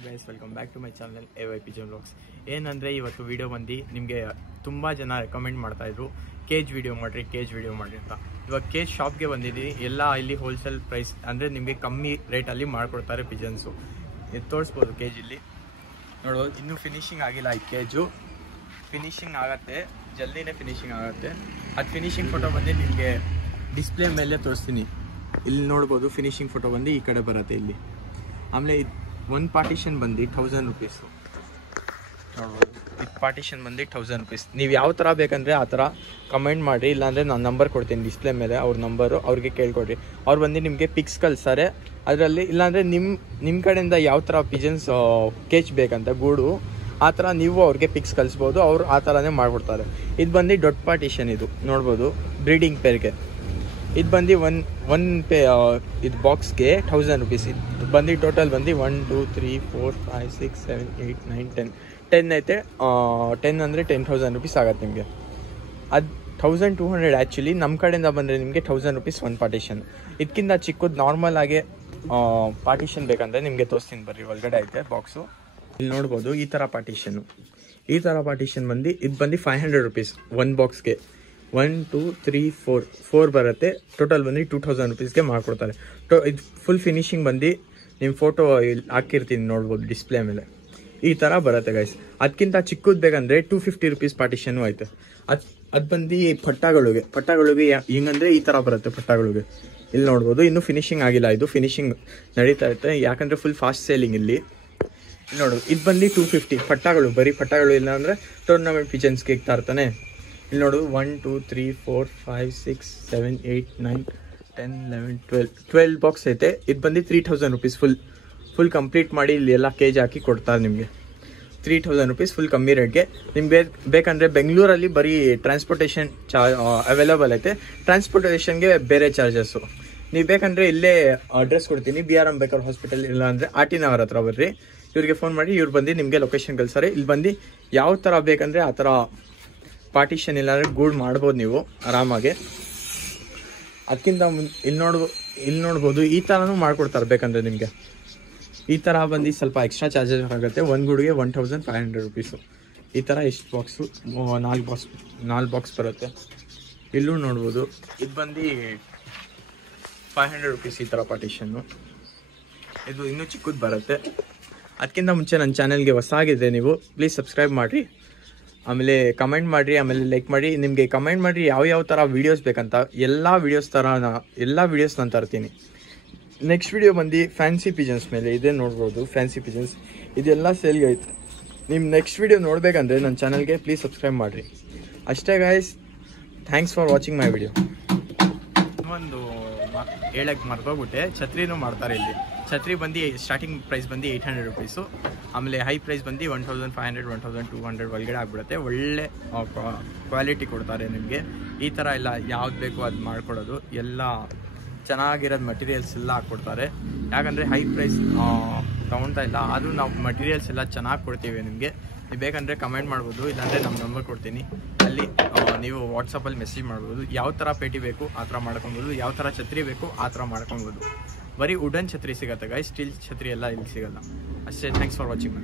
WhatsApp guys, welcome back to my channel AY Pigeon Vlogs. ಏನಂದರೆ ಇವತ್ತು video ಬಂದು ನಿಮಗೆ ತುಂಬ ಜನ ರೆಕಮೆಂಡ್ ಮಾಡ್ತಾಯಿದ್ರು ಕೇಜ್ ವಿಡಿಯೋ ಮಾಡಿರಿ ಅಂತ. ಇವಾಗ ಕೇಜ್ ಶಾಪ್ಗೆ ಬಂದಿದ್ದೀನಿ. ಎಲ್ಲ ಇಲ್ಲಿ ಹೋಲ್ಸೇಲ್ ಪ್ರೈಸ್ ಅಂದರೆ ನಿಮಗೆ ಕಮ್ಮಿ ರೇಟಲ್ಲಿ ಮಾಡಿಕೊಡ್ತಾರೆ ಪಿಜನ್ಸು. ಇದು ತೋರಿಸ್ಬೋದು ಕೇಜಲ್ಲಿ ನೋಡ್ಬೋದು. ಇನ್ನೂ ಫಿನಿಶಿಂಗ್ ಆಗಿಲ್ಲ. ಈ ಕೇಜು ಫಿನಿಶಿಂಗ್ ಆಗುತ್ತೆ, ಜಲ್ದಿನೇ ಫಿನಿಶಿಂಗ್ ಆಗುತ್ತೆ. ಅದು ಫಿನಿಶಿಂಗ್ ಫೋಟೋ ಬಂದು ನಿಮಗೆ ಡಿಸ್ಪ್ಲೇ ಮೇಲೆ ತೋರಿಸ್ತೀನಿ. ಇಲ್ಲಿ ನೋಡ್ಬೋದು ಫಿನಿಶಿಂಗ್ ಫೋಟೋ ಬಂದು ಈ ಕಡೆ ಬರುತ್ತೆ ಇಲ್ಲಿ. ಆಮೇಲೆ ಒಂದು ಪಾರ್ಟಿಷನ್ ಬಂದು 1000 ರುಪೀಸು ನೋಡ್ಬೋದು. ಇದು ಪಾರ್ಟಿಷನ್ ಬಂದು 1000 ರುಪೀಸ್. ನೀವು ಯಾವ ಥರ ಬೇಕಂದರೆ ಆ ಥರ ಕಮೆಂಟ್ ಮಾಡಿರಿ, ಇಲ್ಲಾಂದರೆ ನಾನು ನಂಬರ್ ಕೊಡ್ತೀನಿ ಡಿಸ್ಪ್ಲೇ ಮೇಲೆ, ಅವ್ರ ನಂಬರು ಅವ್ರಿಗೆ ಕೇಳ್ಕೊಡ್ರಿ. ಅವ್ರು ಬಂದು ನಿಮಗೆ ಪಿಕ್ಸ್ ಕಳಿಸ್ತಾರೆ ಅದರಲ್ಲಿ. ಇಲ್ಲಾಂದರೆ ನಿಮ್ಮ ಕಡೆಯಿಂದ ಯಾವ ಥರ ಪಿಜನ್ಸ್ ಕೇಚ್ ಬೇಕಂತ ಗೂಡು ಆ ಥರ ನೀವು ಅವ್ರಿಗೆ ಪಿಕ್ಸ್ ಕಳಿಸ್ಬೋದು. ಅವರು ಆ ಥರನೇ ಮಾಡಿಬಿಡ್ತಾರೆ. ಇದು ಬಂದು ದೊಡ್ಡ ಪಾರ್ಟಿಷನ್. ಇದು ನೋಡ್ಬೋದು ಬ್ರೀಡಿಂಗ್ ಪೇರ್ಗೆ. ಇದು ಬಂದು ಇದು ಬಾಕ್ಸ್ಗೆ 1000 ರುಪೀಸ್. ಇದು ಬಂದು ಟೋಟಲ್ ಬಂದು 1 2 3 4 5 6 7 8 9 10 ಐತೆ. 10 ಅಂದರೆ 10,000 ರುಪೀಸ್ ಆಗುತ್ತೆ ನಿಮಗೆ. ಅದು 1200 ಆ್ಯಕ್ಚುಲಿ. ನಮ್ಮ ಕಡೆಯಿಂದ ಬಂದರೆ ನಿಮಗೆ 1000 ರುಪೀಸ್ ಒಂದು ಪಾರ್ಟಿಷನ್. ಇದಕ್ಕಿಂತ ಚಿಕ್ಕದು ನಾರ್ಮಲ್ ಆಗಿ ಪಾರ್ಟಿಷನ್ ಬೇಕಂದರೆ ನಿಮಗೆ ತೋರಿಸ್ತೀನಿ ಬರ್ರಿ. ಒಳಗಡೆ ಐತೆ ಬಾಕ್ಸು. ಇಲ್ಲಿ ನೋಡ್ಬೋದು ಈ ಥರ ಪಾರ್ಟಿಷನ್ನು. ಈ ಥರ ಪಾರ್ಟಿಷನ್ ಬಂದು ಇದು ಬಂದು 500 ರುಪೀಸ್ ಒಂದು ಬಾಕ್ಸ್ಗೆ. 1 2 3 4 ಬರುತ್ತೆ. ಟೋಟಲ್ ಬಂದು 2000 ರುಪೀಸ್ಗೆ ಮಾಡಿಕೊಡ್ತಾರೆ. ಇದು ಫುಲ್ ಫಿನಿಶಿಂಗ್ ಬಂದು ನಿಮ್ಮ ಫೋಟೋ ಇಲ್ಲಿ ಹಾಕಿರ್ತೀನಿ ನೋಡ್ಬೋದು ಡಿಸ್ಪ್ಲೇ ಮೇಲೆ. ಈ ಥರ ಬರುತ್ತೆ ಗೈಸ್. ಅದಕ್ಕಿಂತ ಚಿಕ್ಕದು ಬೇಕಂದರೆ 250 ರುಪೀಸ್ ಪಾರ್ಟಿಷನ್ನು ಐತೆ. ಅದು ಬಂದು ಪಟ್ಟಗಳಿಗೆ ಹಿಂಗಂದರೆ ಈ ಥರ ಬರುತ್ತೆ ಪಟ್ಟಗಳಿಗೆ. ಇಲ್ಲಿ ನೋಡ್ಬೋದು ಇನ್ನೂ ಫಿನಿಶಿಂಗ್ ಆಗಿಲ್ಲ. ಇದು ಫಿನಿಶಿಂಗ್ ನಡೀತಾ ಇರುತ್ತೆ ಯಾಕಂದರೆ ಫುಲ್ ಫಾಸ್ಟ್ ಸೇಲಿಂಗ್ ಇಲ್ಲಿ. ನೋಡು ಇದು ಬಂದು 250 ಪಟ್ಟಗಳು. ಬರೀ ಪಟ್ಟಗಳು ಇಲ್ಲ ಅಂದರೆ ಟೂರ್ನಮೆಂಟ್ ಪಿಜನ್ಸ್ಗೆ ಇಕ್ತಾ ಇರ್ತಾನೆ. ಇಲ್ಲಿ ನೋಡು 1 2 3 4 5 6 7 8 9 10 11 12 ಬಾಕ್ಸ್ ಐತೆ. ಇದು ಬಂದು 3000 ರುಪೀಸ್ ಫುಲ್ ಕಂಪ್ಲೀಟ್ ಮಾಡಿ ಇಲ್ಲಿ ಎಲ್ಲ ಕೇಜ್ ಹಾಕಿ ಕೊಡ್ತಾರೆ ನಿಮಗೆ. 3000 ರುಪೀಸ್ ಫುಲ್ ಕಮ್ಮಿ ರೇಟ್ಗೆ. ನಿಮ್ಗೆ ಬೇಕಂದರೆ ಬೆಂಗಳೂರಲ್ಲಿ ಬರೀ ಟ್ರಾನ್ಸ್ಪೋರ್ಟೇಷನ್ ಅವೈಲೇಬಲ್ ಐತೆ. ಟ್ರಾನ್ಸ್ಪೋರ್ಟೇಷನ್ಗೆ ಬೇರೆ ಚಾರ್ಜಸ್ಸು. ನೀವು ಬೇಕಂದರೆ ಇಲ್ಲೇ ಅಡ್ರೆಸ್ ಕೊಡ್ತೀನಿ, BR ಅಂಬೇಡ್ಕರ್ ಹಾಸ್ಪಿಟಲ್. ಇಲ್ಲ ಅಂದರೆ RT ನಗರ್ ಹತ್ರ ಬರ್ರಿ. ಇವ್ರಿಗೆ ಫೋನ್ ಮಾಡಿ ಇವ್ರು ಬಂದು ನಿಮಗೆ ಲೊಕೇಶನ್ ಕಳಿಸ್ತಾರೆ. ಇಲ್ಲಿ ಬಂದು ಯಾವ ಥರ ಬೇಕಂದರೆ ಆ ಥರ ಪಾರ್ಟಿಷನ್ ಇಲ್ಲಾಂದರೆ ಗೂಡ್ ಮಾಡ್ಬೋದು ನೀವು ಆರಾಮಾಗಿ. ಅದಕ್ಕಿಂತ ಇಲ್ಲಿ ನೋಡ್ಬೋದು ಈ ಥರನೂ ಮಾಡ್ಕೊಡ್ತಾರೆ ಬೇಕಂದರೆ ನಿಮಗೆ. ಈ ಥರ ಬಂದು ಸ್ವಲ್ಪ ಎಕ್ಸ್ಟ್ರಾ ಚಾರ್ಜಸ್ ಆಗುತ್ತೆ. ಒಂದು ಗೂಡಿಗೆ 1500 ರುಪೀಸು. ಈ ಥರ ಎಷ್ಟು ಬಾಕ್ಸು 4 ಬಾಕ್ಸ್ ಬರುತ್ತೆ. ಇಲ್ಲೂ ನೋಡ್ಬೋದು ಇದು ಬಂದು 500 ರುಪೀಸ್ ಈ ಥರ ಪಾರ್ಟಿಷನ್ನು. ಇದು ಇನ್ನೂ ಚಿಕ್ಕದು ಬರುತ್ತೆ. ಅದಕ್ಕಿಂತ ಮುಂಚೆ ನನ್ನ ಚಾನಲ್ಗೆ ಹೊಸಾಗಿದೆ ನೀವು ಪ್ಲೀಸ್ ಸಬ್ಸ್ಕ್ರೈಬ್ ಮಾಡಿರಿ. ಆಮೇಲೆ ಕಮೆಂಟ್ ಮಾಡಿರಿ, ಆಮೇಲೆ ಲೈಕ್ ಮಾಡಿ. ನಿಮಗೆ ಕಮೆಂಟ್ ಮಾಡಿರಿ ಯಾವ ಥರ ವೀಡಿಯೋಸ್ ಬೇಕಂತ. ಎಲ್ಲ ವೀಡಿಯೋಸ್ ನಾನು ತರ್ತೀನಿ. ನೆಕ್ಸ್ಟ್ ವಿಡಿಯೋ ಬಂದು ಫ್ಯಾನ್ಸಿ ಪಿಜನ್ಸ್ ಮೇಲೆ ಇದೆ ನೋಡ್ಬೋದು. ಫ್ಯಾನ್ಸಿ ಪಿಜನ್ಸ್ ಇದೆಲ್ಲ ಸೇಲ್ಗೆ ಐತೆ. ನಿಮ್ಮ ನೆಕ್ಸ್ಟ್ ವಿಡಿಯೋ ನೋಡಬೇಕಂದ್ರೆ ನನ್ನ ಚಾನಲ್ಗೆ ಪ್ಲೀಸ್ ಸಬ್ಸ್ಕ್ರೈಬ್ ಮಾಡಿರಿ. ಅಷ್ಟೇ guys, thanks for watching my video. ಒಂದು ಹೇಳಕ್ಕೆ ಮರ್ತೋಗ್ಬಿಟ್ಟೆ, ಛತ್ರಿನೂ ಮಾಡ್ತಾರೆ ಇಲ್ಲಿ. ಛತ್ರಿ ಬಂದು ಸ್ಟಾರ್ಟಿಂಗ್ ಪ್ರೈಸ್ ಬಂದು 800 ರುಪೀಸು. ಆಮೇಲೆ ಹೈ ಪ್ರೈಸ್ ಬಂದು 1500 1200 ಒಳಗಡೆ ಆಗಿಬಿಡುತ್ತೆ. ಒಳ್ಳೆ ಕ್ವಾಲಿಟಿ ಕೊಡ್ತಾರೆ ನಿಮಗೆ. ಈ ಥರ ಎಲ್ಲ ಯಾವ್ದು ಬೇಕೋ ಅದು ಮಾಡ್ಕೊಡೋದು. ಎಲ್ಲ ಚೆನ್ನಾಗಿರೋದು ಮಟೀರಿಯಲ್ಸ್ ಎಲ್ಲ ಹಾಕ್ಕೊಡ್ತಾರೆ. ಯಾಕಂದರೆ ಹೈ ಪ್ರೈಸ್ ತೊಗೊಳ್ತಾ ಇಲ್ಲ, ಆದರೂ ನಾವು ಮಟೀರಿಯಲ್ಸ್ ಎಲ್ಲ ಚೆನ್ನಾಗಿ ಕೊಡ್ತೀವಿ ನಿಮಗೆ. ನೀವು ಬೇಕಂದರೆ ಕಮೆಂಟ್ ಮಾಡ್ಬೋದು, ಇಲ್ಲಾಂದರೆ ನಮ್ಮ ನಂಬರ್ ಕೊಡ್ತೀನಿ. ಅಲ್ಲಿ ನೀವು ವಾಟ್ಸಪ್ಪಲ್ಲಿ ಮೆಸೇಜ್ ಮಾಡ್ಬೋದು. ಯಾವ ಥರ ಪೇಟಿ ಬೇಕು ಆ ಥರ ಮಾಡ್ಕೊಬೋದು, ಯಾವ ಥರ ಛತ್ರಿ ಬೇಕು ಆ ಥರ ಮಾಡ್ಕೊಬೋದು. ಬರೀ ವುಡನ್ ಛತ್ರಿ ಸಿಗುತ್ತೆ ಗಾಯ್ಸ್, ಸ್ಟೀಲ್ ಛತ್ರಿ ಎಲ್ಲ ಇಲ್ಲಿ ಸಿಗಲ್ಲ. ಅಷ್ಟೇ. Thanks for watching.